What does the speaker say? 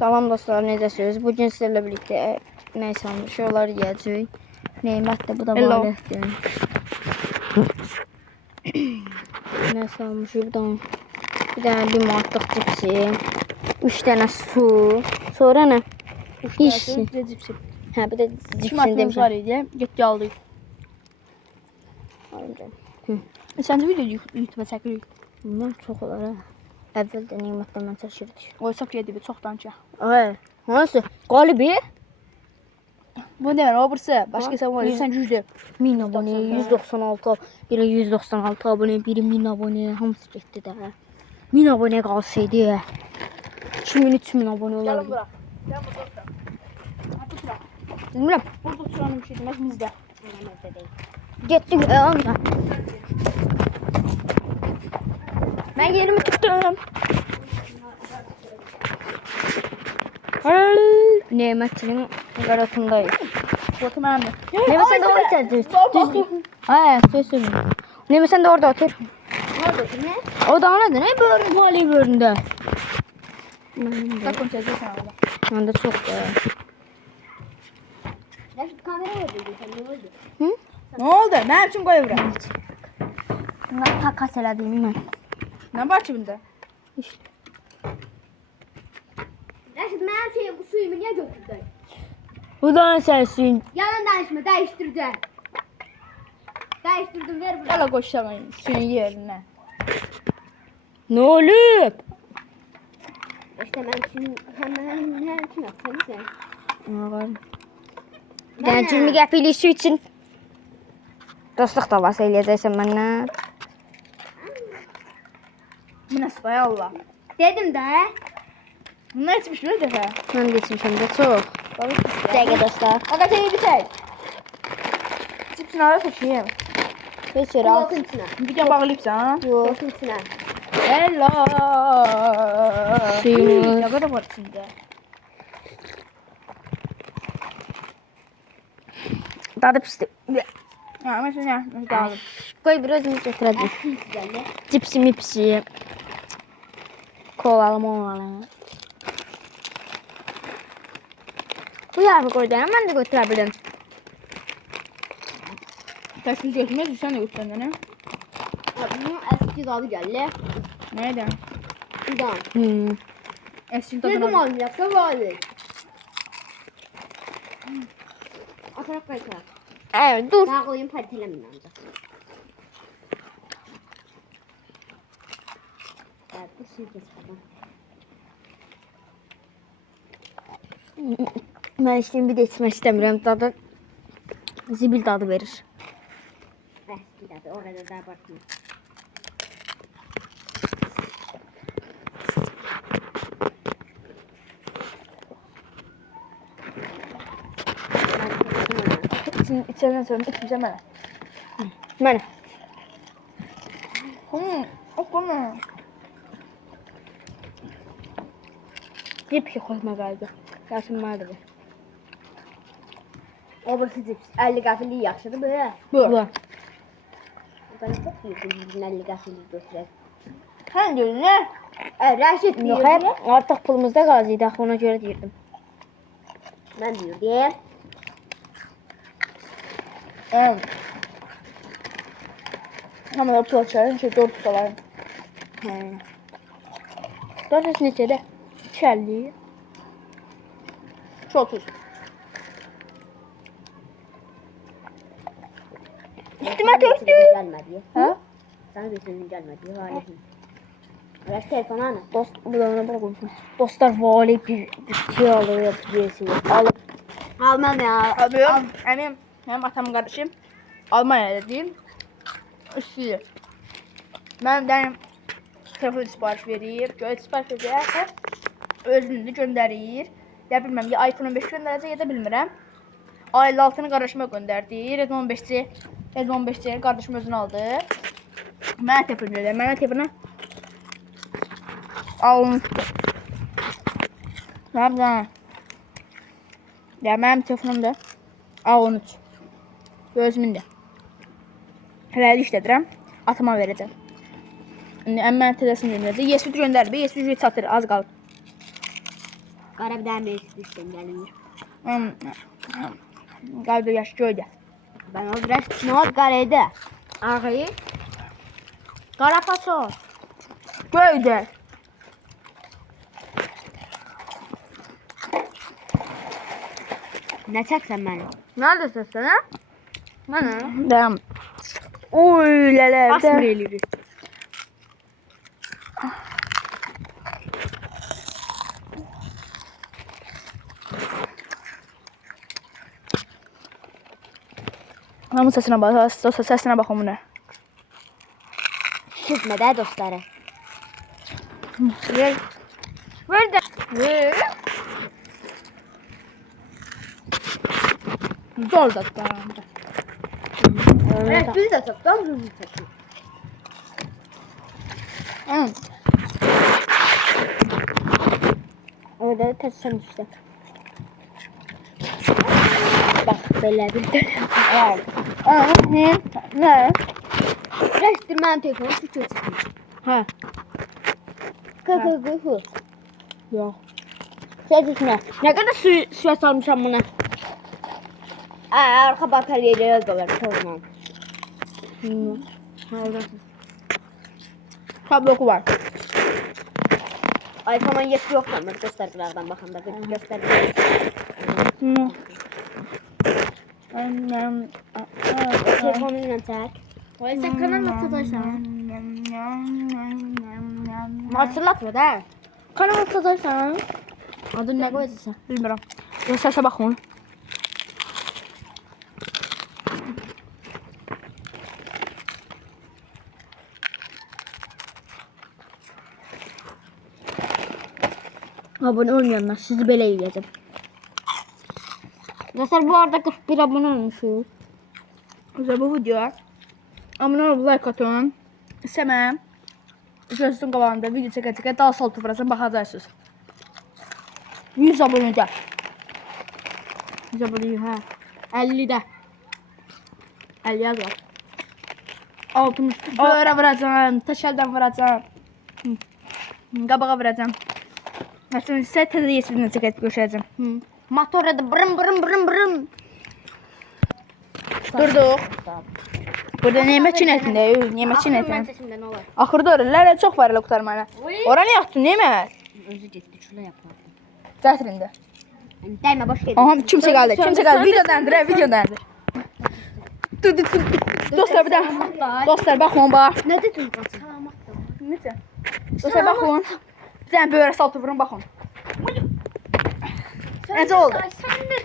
Salam dostlar, necəsiniz? Bugün sizlerle birlikte neyse şeyler yiyəcəyik. Neymət də bu da validdir. Neyse almışıq buradan. Bir dənə limonluq cipsi, 3 dənə su. Sonra nə? İş. Cipsi. Hə, bir də cipsin Çimatımız var idi. Getdi aldık. Sence video YouTube'a çəkirik? Bunlar çox olar ha. Əvvəldə Neymətlə mən çəkirdik. Qoysaq yedi çoxdan ki. Ay, hansı? Qalibi? Bu ne var? O burası. Başka hesabı var. Sen güçlü. 1000 abone, 196, biri 196 abone, biri 1000 abone, hamısı getdi də. 1000 abone qalsaydı, 2000, 3000 abone Gelin olardı. bura. Gel burada otur. Hadi otur. Bilmirəm. Burada oturanın bir şey demez bizde. Getdik, alma. Mən yerimi tutdum. Neymətçinin qarasındayız. Bakın ben de. Neymət sen de orada otur. Hə, söz. Neymət sen de orada otur. Nerede otur ne? O da nedir? Ne bölüm vali bölümünde? Tak konuşacağız sen orada. Ben de çok da. Ya şu kameraya verdin sen ne oldu? Hı? Ne oldu? Ne biçim koy buraya? Bunlar takas elədim mən. Ne var bunda? Reşit ben şeyi bu suyumu niye götürdün? Bu da ne sensin? Yalan danışma değiştirdim. Değiştirdim ver buraya. Hala koşamayın suyun yerine. Ne olup? İşte ben şimdi hemen her kim yapsam sen. Bir dənə 20 qəpiklik su için dostluq davası eləyəcəksən məndən. Bu nasıl bay Allah? Dedim de. Ne içmiş bir defa? Mən də içmişəm də çox. Balık Bir istedim. dəqiqə dostlar. Aga sen iyi bir şey. Cipsini ara seçeyim. Keçir al. Koltuğun içine. Bir de bağlayıpsan ha? Koltuğun içine. Hello. Suyumuz. Ne kadar var içinde? Dadı pisdir. Ha mesela ne aldım. Qoy bir özümüz götürəcək. Güzel. Cipsimi pisi. Kolalı molalı. Bu yarımı qoydu, mən də götürə bildim. Təşkil götürmez sen de götür ne? Bunun eski tadı geldi. Nereden? Buradan. Esin Ne tadına. zaman yapsa böyle. Atarak kaytarak. Evet, dur. Daha koyayım paritelemem lazım. Evet bu suyu kes bakalım. Mən içdiyim bir də içmək istəmirəm. Dadı zibil dadı verir. Eski tadı orada da bakma. İçeriden sonra içmeyeceğim ben. Mənə. Okuma. Bir pişik xoşuma gəldi. Gəlsin mənə də ver. O burası cips. 50 qəfillik yaxşıdır böyle. Bu. Ben çok büyük 50 qəfillik götürək. Sen diyorsun ne? Rəşid Yox, deyir. hep artıq pulumuzda qalacaqdı, axı ona görə deyirdim. Mən deyirdim. Ama da pul açarım, şey doğru tusalarım. Dörtüs neçədə? 250. Şu 30. Üstümə tökdü. Gəlmədi. Ha? Sana bir sözün gəlmədi. Valihim. Rəşid telefonu ana. Dost, bu da ona bura qoymuşum. Dostlar, vali bir şey alıyor, birisi alıb. Almam ya. Alıyorum. Hem atamın kardeşim Almanya'da değil. İşçi. Ben de telefon sipariş verir. Sipariş verirse özünü gönderir. Ya bilmem ya iPhone 15 gönderecek ya da bilmirəm. Ailə altını qardaşıma göndərdi. Redmi 15-ci. Redmi 15-ci qardaşım özünü aldı. Mənə telefon verir. Mənə telefonu alın. Ne yapacağım? Ya benim telefonumda A13. Gözümün də. Hələlik işlədirəm. Atama verəcəm. İndi mən tələsin göndərəcək. Yes3 göndərib. Yes3 çatır. Az qalıb. Qara bir dənə meyvəsi istəyim gəlinir. Qalbi yaş göydə. Ben o biraz ne oldu qaraydı? Ağayı. Qara fasol. Göydə. Ne çəksən məni? Neredesin sen ha? Bana. Dayan. Uy lələ. Asmır elirik. Hamı səsinə bax. Səsinə bax onu. Şişirtmə də dostları. Ver. Ver de. Ver. Zor da dayandı. Evet biz de çəkdim, biz de çəkdik. Orada taşın işte. Bak böyle bir de. Ne? Rəşdir mənim telefonum şu çəkdim. Ha. Qı. Yok. Ses içine. Ne kadar suya salmışam bunu. Arka bataryayla yazıyorlar sormam. Oradasın. Kabloku var. iPhone 17 yok ama göster birazdan bakın da göster. Telefonunla çək. Vay sen kanal atacaksan. Hatırlatma da. Kanal atacaksan. Adın ne koyacaksın? Bilmirəm. Səsə bax onu. Abone olmayanlar sizi belə eləyəcəm. Dostlar bu arada 41 abone olmuşuz. Bu videoya abone olub like atın. İstəməm. Gözünün qabağında video çəkə-çəkə daha saltı vurasın baxacaqsınız. 100 abunədə. 100 abone ha. 50'de. 50 yaz var. 60. Öyrə vuracağım, təşəldən vuracağım. Qabağa vuracağım. Məsələn, sizə təzə yesirini çəkət göstərəcəm. Motora da brım brım brım brım. Durduq. Burada neymət çinətində, neymət çinətində. Seçimdə nə olar? Axırda oralar çox var elə qurtarmaya. Ora nə yaxtın, neymət? Özü getdi şuraya yapar. Gətirində. Yani değme boş gelin. Aha, kimsə gəldi, kimsə gəldi. Videodandır, videodandır. Dur. Dostlar bir daha. Dostlar baxın bax. Ne dedin? Necə? Dostlar baxın. Bir dənə böyrə saltı vurun baxın. Necə oldu? Sen de